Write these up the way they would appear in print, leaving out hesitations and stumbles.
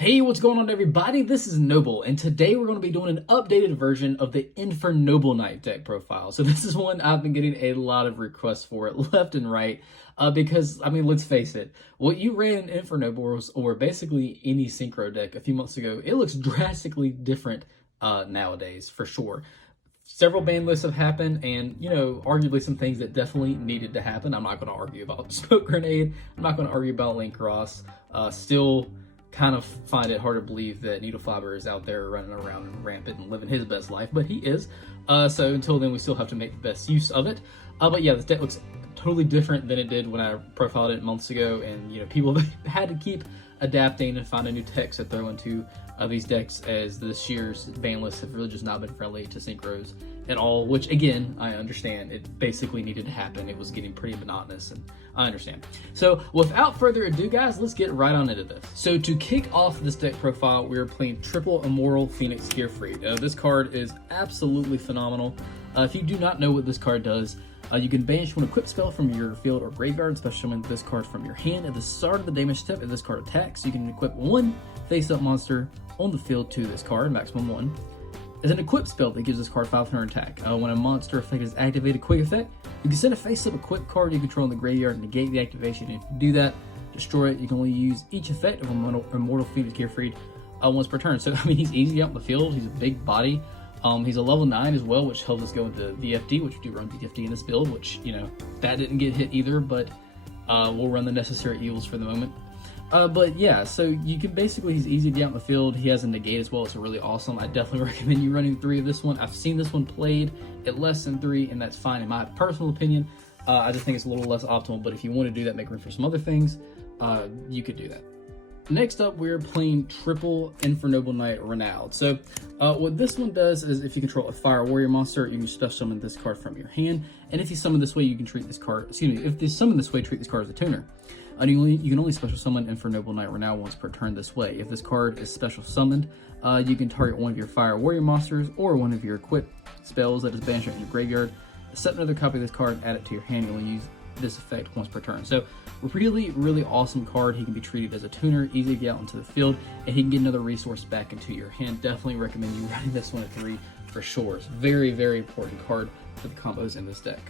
Hey, what's going on everybody? This is Noble, and today we're going to be doing an updated version of the Infernoble Knight deck profile. So this is one I've been getting a lot of requests for it left and right, because, I mean, let's face it, what you ran in Infernoble or basically any synchro deck a few months ago, it looks drastically different nowadays, for sure. Several ban lists have happened, and, you know, arguably some things that definitely needed to happen. I'm not going to argue about Smoke Grenade. I'm not going to argue about Link Cross. Still kind of find it hard to believe that Needle Fiber is out there running around and rampant and living his best life, but he is. So until then, we still have to make the best use of it. But yeah, this deck looks totally different than it did when I profiled it months ago, and you know, people had to keep adapting and finding new techs to throw into these decks, as this year's ban lists have really just not been friendly to synchros at all, which again, I understand. It basically needed to happen. It was getting pretty monotonous, and I understand. So without further ado, guys, let's get right on into this. So to kick off this deck profile, we're playing Triple Immortal Phoenix Gearfried. This card is absolutely phenomenal. If you do not know what this card does, you can banish one equipped spell from your field or graveyard, especially when this card from your hand. At the start of the damage step, if this card attacks, you can equip one face-up monster on the field to this card, maximum one. As an equipped spell that gives this card 500 attack. When a monster effect is activated, quick effect, you can send a face-up equipped card you control in the graveyard and negate the activation. If you do that, destroy it. You can only use each effect of Immortal Phoenix Gearfried once per turn. So, I mean, he's easy out in the field. He's a big body. He's a level 9 as well, which helps us go into VFD, which we do run VFD in this build, which, you know, that didn't get hit either, but we'll run the necessary evils for the moment. But yeah, so you can basically, he's easy to get out in the field. He has a negate as well. It's really awesome. I definitely recommend you running 3 of this one. I've seen this one played at less than 3, and that's fine in my personal opinion. I just think it's a little less optimal, but if you want to do that, make room for some other things, you could do that. Next up, we're playing Triple Infernoble Knight Renowned. So what this one does is, if you control a Fire Warrior monster, you can special summon this card from your hand. And if you summon this way, you can treat this card, if you summon this way, treat this card as a tuner. You can only special summon Infernoble Knight Renowned once per turn this way. If this card is special summoned, you can target one of your Fire Warrior monsters or one of your equipped spells that is banished from your graveyard. Set another copy of this card and add it to your hand. You only use this effect once per turn. So really awesome card. He can be treated as a tuner, easy to get out into the field, and he can get another resource back into your hand. Definitely recommend you running this one at 3 for sure. It's very important card for the combos in this deck.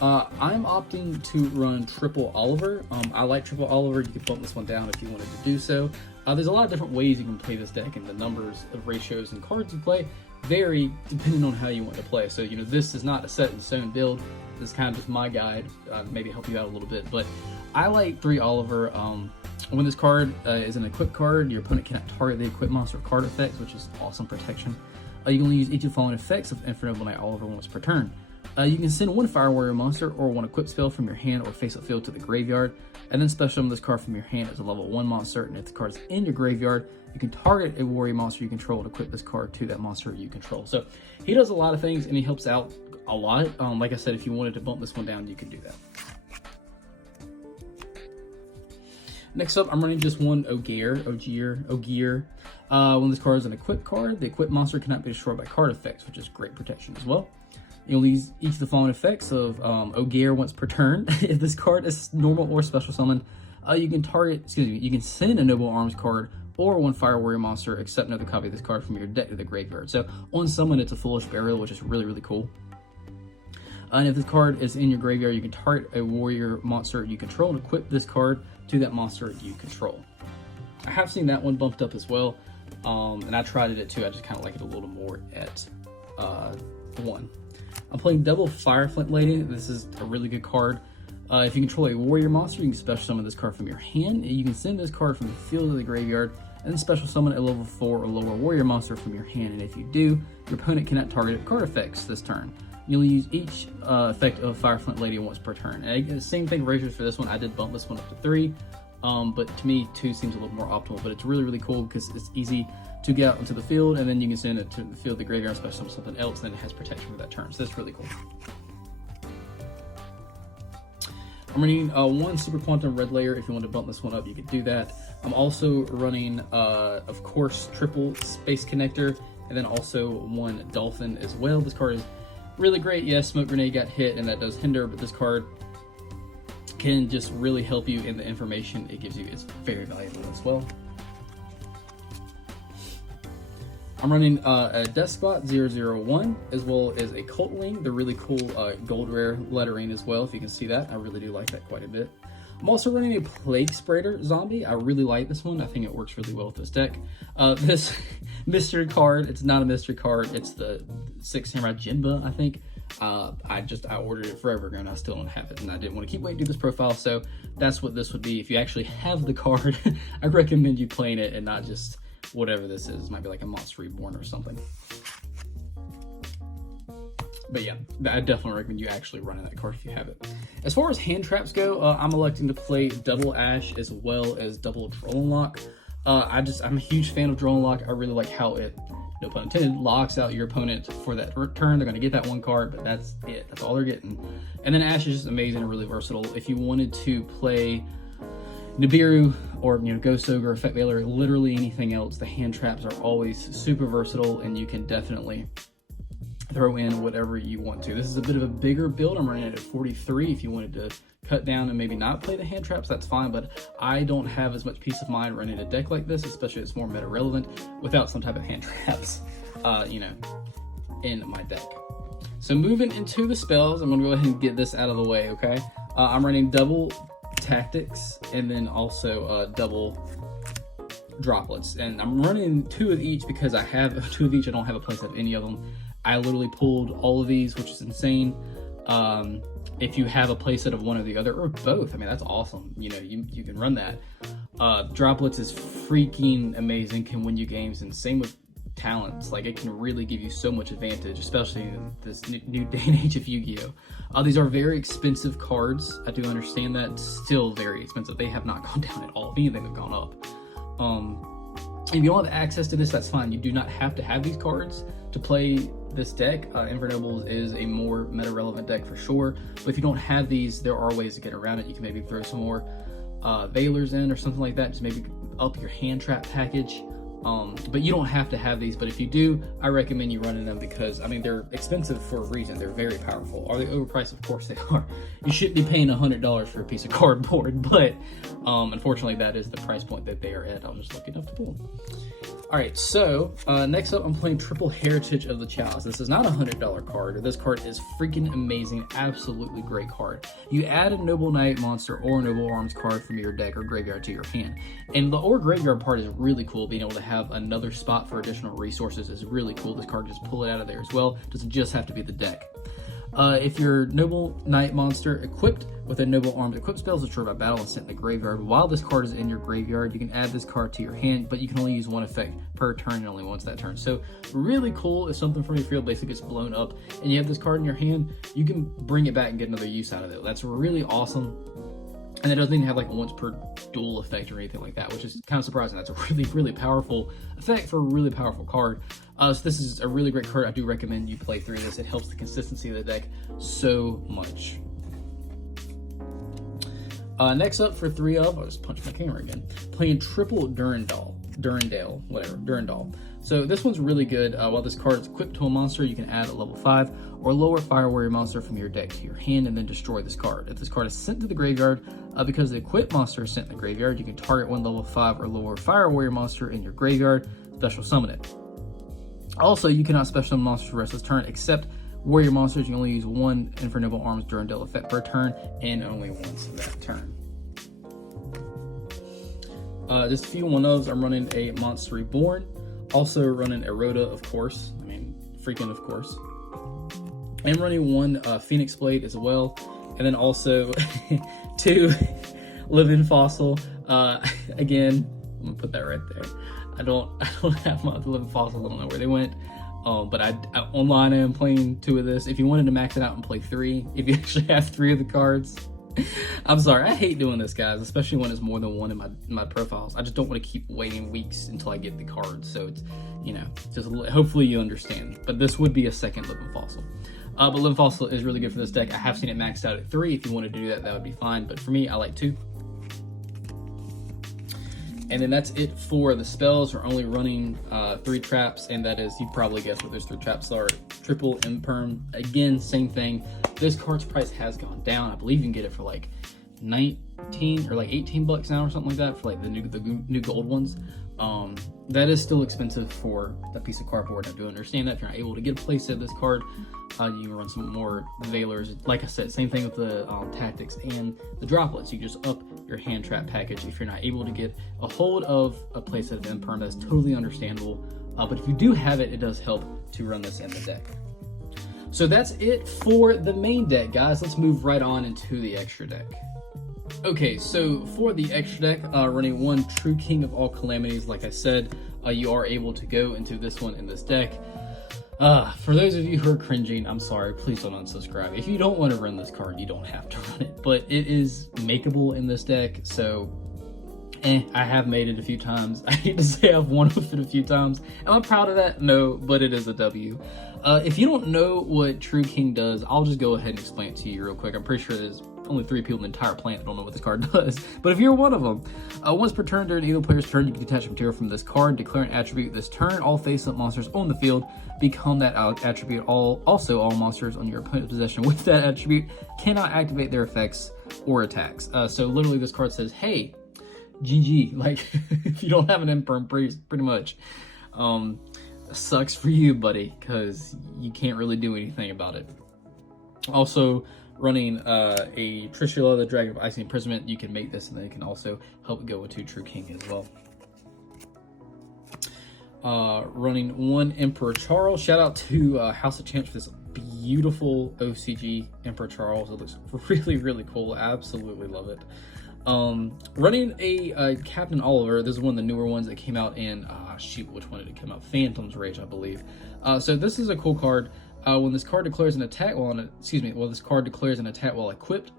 I'm opting to run Triple Oliver. I like Triple Oliver. You can bump this one down if you wanted to do so. There's a lot of different ways you can play this deck, and the numbers of ratios and cards you play vary depending on how you want to play. So, you know, this is not a set in stone build. This is kind of just my guide, maybe help you out a little bit. But I like 3 Oliver. When this card is an equipped card, your opponent cannot target the equipped monster card effects, which is awesome protection. You can only use each of the following effects of Infernoble Knight Oliver once per turn. You can send one Fire Warrior monster or one equipped spell from your hand or face-up field to the graveyard, and then special summon this card from your hand as a level 1 monster. And if the card is in your graveyard, you can target a warrior monster you control and equip this card to that monster you control. So he does a lot of things, and he helps out a lot. Like I said, if you wanted to bump this one down, you could do that. Next up, I'm running just one Ogier. When this card is an equipped card, the equipped monster cannot be destroyed by card effects, which is great protection as well. You'll use each of the following effects of Ogier once per turn. If this card is normal or special summoned, you can send a Noble Arms card or one Fire Warrior monster, except another copy of this card from your deck to the graveyard. So on summon, it's a Foolish Burial, which is really cool. And if this card is in your graveyard, you can target a warrior monster you control and equip this card to that monster you control. I have seen that one bumped up as well, and I tried it at 2. I just kind of like it a little more at 1. I'm playing double Fire Flint Lady. This is a really good card. If you control a warrior monster, you can special summon this card from your hand. You can send this card from the field to the graveyard, and then special summon a level 4 or lower warrior monster from your hand. And if you do, your opponent cannot target card effects this turn. You'll use each effect of Fire Flint Lady once per turn. And same thing, ratios for this one. I did bump this one up to 3, but to me 2 seems a little more optimal. But it's really cool because it's easy to get out into the field, and then you can send it to the field, the graveyard, special something else, then it has protection for that turn. So that's really cool. I'm running one Super Quantum Red Layer. If you want to bump this one up, you could do that. I'm also running, of course, triple Space Connector, and then also one Dolphin as well. This card is really great. Yes, Smoke Grenade got hit, and that does hinder, but this card can just really help you in the information it gives you. It's very valuable as well. I'm running a Despot 001 as well as a Cult Wing. They're really cool gold rare lettering as well, if you can see that. I really do like that quite a bit. I'm also running a Plague Spreader Zombie. I really like this one. I think it works really well with this deck. This mystery card, it's not a mystery card. It's the 6 Samurai Jinba, I think. I ordered it forever ago and I still don't have it. And I didn't want to keep waiting to do this profile. So that's what this would be. If you actually have the card, I recommend you playing it and not just whatever this is. It might be like a Monster Reborn or something. But yeah, I definitely recommend you actually running that card if you have it. As far as hand traps go, I'm electing to play double Ash as well as double Droll and Lock. I'm a huge fan of Droll and Lock. I really like how it, no pun intended, locks out your opponent for that turn. They're going to get that one card, but that's it. That's all they're getting. And then Ash is just amazing and really versatile. If you wanted to play Nibiru or Ghost Ogre, Effect Veiler, literally anything else, the hand traps are always super versatile and you can definitely throw in whatever you want to. This is a bit of a bigger build. I'm running it at 43. If you wanted to cut down and maybe not play the hand traps, that's fine, but I don't have as much peace of mind running a deck like this, especially if it's more meta relevant, without some type of hand traps, in my deck. So moving into the spells, I'm gonna go ahead and get this out of the way, okay? I'm running double Tactics and then also double Droplets, and I'm running 2 of each because I have 2 of each. I don't have a place of any of them. I literally pulled all of these, which is insane. If you have a playset of one or the other, or both, I mean, that's awesome. You can run that. Droplets is freaking amazing, can win you games, and same with Talents. Like, it can really give you so much advantage, especially in this new day and age of Yu-Gi-Oh! These are very expensive cards. I do understand that. Still very expensive. They have not gone down at all. If anything, they've gone up. If you don't have access to this, that's fine. You do not have to have these cards to play this deck. Infernoble is a more meta-relevant deck for sure, but if you don't have these, there are ways to get around it. You can maybe throw some more Veilers in or something like that, just maybe up your hand trap package. But you don't have to have these, but if you do, I recommend you running them because, I mean, they're expensive for a reason. They're very powerful. Are they overpriced? Of course they are. You shouldn't be paying $100 for a piece of cardboard, but unfortunately that is the price point that they are at. I was just lucky enough to pull them. All right, so next up, I'm playing Triple Heritage of the Chalice. This is not a $100 card. This card is freaking amazing, absolutely great card. You add a Noble Knight monster or a Noble Arms card from your deck or graveyard to your hand. And the or graveyard part is really cool. Being able to have another spot for additional resources is really cool. This card, just pull it out of there as well. Doesn't just have to be the deck. If your Noble Knight monster equipped with a Noble Arms equipped spell is destroyed by battle and sent in the graveyard, while this card is in your graveyard, you can add this card to your hand, but you can only use one effect per turn and only once that turn. So really cool. If something from your field basically gets blown up and you have this card in your hand, you can bring it back and get another use out of it. That's really awesome. And it doesn't even have like a once per duel effect or anything like that, which is kind of surprising. That's a really, really powerful effect for a really powerful card. So this is a really great card. I do recommend you play through this. It helps the consistency of the deck so much. Next up for 3 of, I'll just punch my camera again, playing Triple Durandal. So this one's really good. While this card is equipped to a monster, you can add a level 5 or lower Fire Warrior monster from your deck to your hand and then destroy this card. If this card is sent to the graveyard, because the equipped monster is sent in the graveyard, you can target one level 5 or lower Fire Warrior monster in your graveyard, special summon it. Also, you cannot special summon monsters for the rest of this turn, except warrior monsters. You can only use one Infernoble Arms Durandal effect per turn, and only once that turn. Just a few 1-ofs. I'm running a Monster Reborn, also running a Rhoda, of course. I mean, freaking of course. I'm running 1 Phoenix Blade as well, and then also 2 Living Fossil. Again, I'm gonna put that right there. I don't have my Living Fossil. I don't know where they went. But I online I am playing 2 of this. If you wanted to max it out and play 3, if you actually have 3 of the cards, I'm sorry. I hate doing this, guys, especially when it's more than 1 in my profiles. I just don't want to keep waiting weeks until I get the cards. So it's, just hopefully you understand. But this would be a second Living Fossil. But Living Fossil is really good for this deck. I have seen it maxed out at 3. If you wanted to do that, that would be fine. But for me, I like 2. And then that's it for the spells. We're only running 3 traps, and that is, you probably guessed what those 3 traps are. Triple Imperm, again, same thing. This card's price has gone down. I believe you can get it for like 19 or like $18 now or something like that for like the new gold ones. That is still expensive for that piece of cardboard. I do understand that. If you're not able to get a playset of this card, you can run some more Veilers. Like I said, same thing with the tactics and the droplets. You just up your hand trap package if you're not able to get a hold of a playset of Imperm. That's totally understandable. But if you do have it, it does help to run this in the deck. So that's it for the main deck, guys. Let's move right on into the extra deck. Okay, so for the extra deck, running one True King of All Calamities, like I said, you are able to go into this one in this deck. For those of you who are cringing, I'm sorry, please don't unsubscribe. If you don't want to run this card, you don't have to run it, but it is makeable in this deck, so I have made it a few times. I hate to say I've won with it a few times. Am I proud of that? No, but it is a W. If you don't know what True King does, I'll just go ahead and explain it to you real quick. I'm pretty sure there's only 3 people in the entire planet that don't know what this card does. But if you're one of them, once per turn during either player's turn, you can detach material from this card, declare an attribute this turn. All face-up monsters on the field become that attribute. Also, all monsters on your opponent's possession with that attribute cannot activate their effects or attacks. So literally this card says, hey, GG, like if you don't have an Imperm, pretty much sucks for you, buddy, because you can't really do anything about it. Also, running a Trishula, the Dragon of Icy Imprisonment, you can make this, and then it can also help go into True King as well. Running one Emperor Charles. Shout out to House of Champs for this beautiful OCG Emperor Charles. It looks really, really cool. I absolutely love it. Running a Captain Oliver. This is one of the newer ones that came out in, shoot, which one did it come out? Phantom's Rage, I believe. So this is a cool card. When this card declares an attack this card declares an attack while equipped,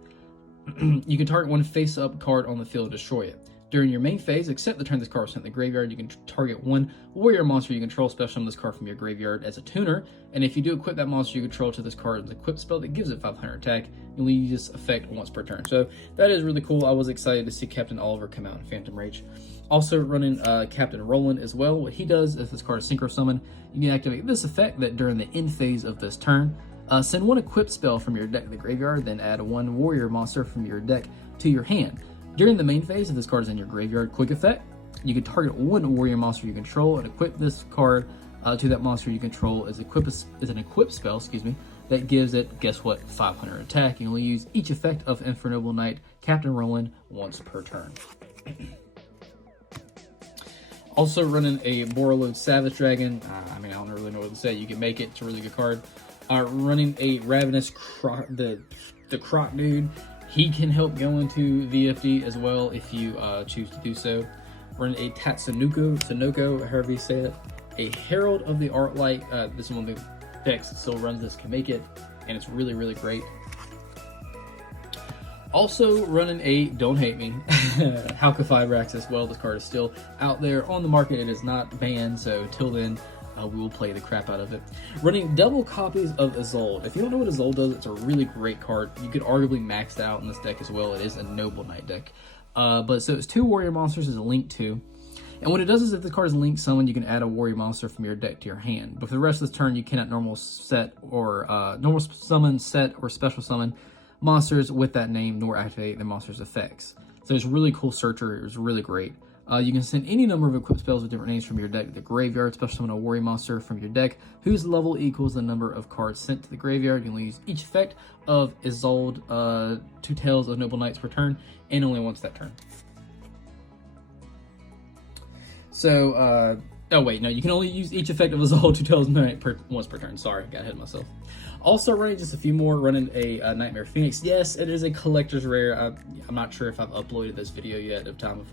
you can target one face-up card on the field and destroy it. During your main phase, except the turn this card was sent to the graveyard, you can target one warrior monster you control, special summon this card from your graveyard as a tuner, and if you do equip that monster you control to this card with an equip spell that gives it 500 attack, you'll use this effect once per turn. So that is really cool. I was excited to see Captain Oliver come out in Phantom Rage. Also running Captain Roland as well. What he does, if this card is Synchro Summon, you can activate this effect that during the end phase of this turn, send one equipped spell from your deck to the graveyard, then add one warrior monster from your deck to your hand. During the main phase, if this card is in your graveyard, quick effect, you can target one warrior monster you control and equip this card to that monster you control as an equipped spell, that gives it, guess what, 500 attack. You only use each effect of Infernoble Knight, Captain Roland, once per turn. Also running a Borreload Savage Dragon. I don't really know what to say. You can make it. It's a really good card. Running a Ravenous Croc, the Croc dude. He can help go into VFD as well if you choose to do so. Running a Tatsunoko, however you say it. A Herald of the Arclight. This is one of the decks that still runs this, can make it, and it's really, really great. Also running a Don't Hate Me, Halka Fibrax as well. This card is still out there on the market. It is not banned, so till then, we will play the crap out of it. Running double copies of Isolde. If you don't know what Isolde does, it's a really great card. You could arguably max it out in this deck as well. It is a Noble Knight deck. But so it's 2 warrior monsters as a link to. And what it does is if the card is link summoned, you can add a warrior monster from your deck to your hand. But for the rest of this turn, you cannot normal summon, set, or special summon monsters with that name, nor activate the monster's effects. So it's a really cool searcher. It was really great. You can send any number of equipped spells with different names from your deck to the graveyard, special summon a warrior monster from your deck whose level equals the number of cards sent to the graveyard. You can use each effect of Isolde, 2 Tails of Noble Knights per turn, and only once that turn. So, oh wait, no, you can only use each effect of Isolde 2 Tails once per turn. Sorry, got ahead of myself. Also running just a few more, running a Nightmare Phoenix. Yes, it is a collector's rare. I'm not sure if I've uploaded this video yet of time of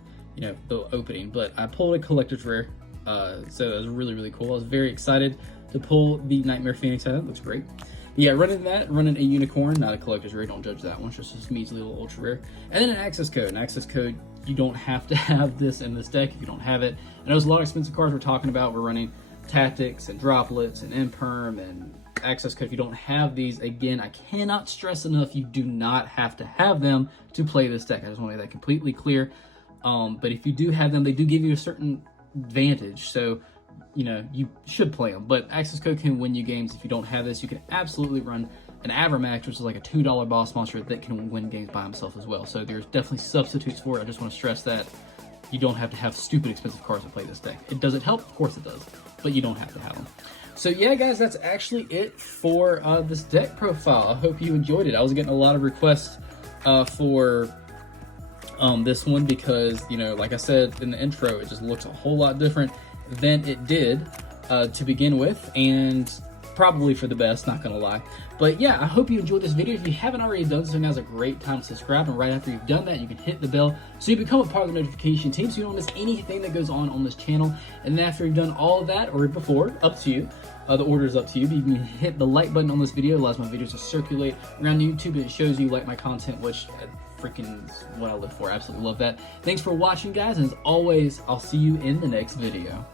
the opening, but I pulled a collector's rare, so that was really, really cool. I was very excited to pull the Nightmare Phoenix out. It looks great. Yeah, running a unicorn, not a collector's rare. Don't judge that one. It's just a measly little ultra rare. And then an access code. An access code, you don't have to have this in this deck if you don't have it. I know there's a lot of expensive cards we're talking about. We're running tactics and droplets and imperm and access code. If you don't have these, again, I cannot stress enough, you do not have to have them to play this deck. I just want to make that completely clear. But if you do have them, they do give you a certain advantage. So you should play them. But access code can win you games. If you don't have this, you can absolutely run an Avermax, which is like a $2 boss monster that can win games by himself as well. So there's definitely substitutes for it. I just want to stress that you don't have to have stupid expensive cards to play this deck. Does it help? Of course it does, but you don't have to have them. So yeah, guys, that's actually it for this deck profile. I hope you enjoyed it. I was getting a lot of requests for this one because, like I said in the intro, it just looks a whole lot different than it did to begin with, and probably for the best, not gonna lie. But yeah, I hope you enjoyed this video. If you haven't already done so, now's a great time to subscribe, and right after you've done that, you can hit the bell so you become a part of the notification team so you don't miss anything that goes on this channel. And then after you've done all of that, or before, up to you, the order is up to you, but you can hit the like button on this video. It allows my videos to circulate around YouTube, and it shows you like my content, which freaking is what I live for. I absolutely love that. Thanks for watching, guys, and as always, I'll see you in the next video.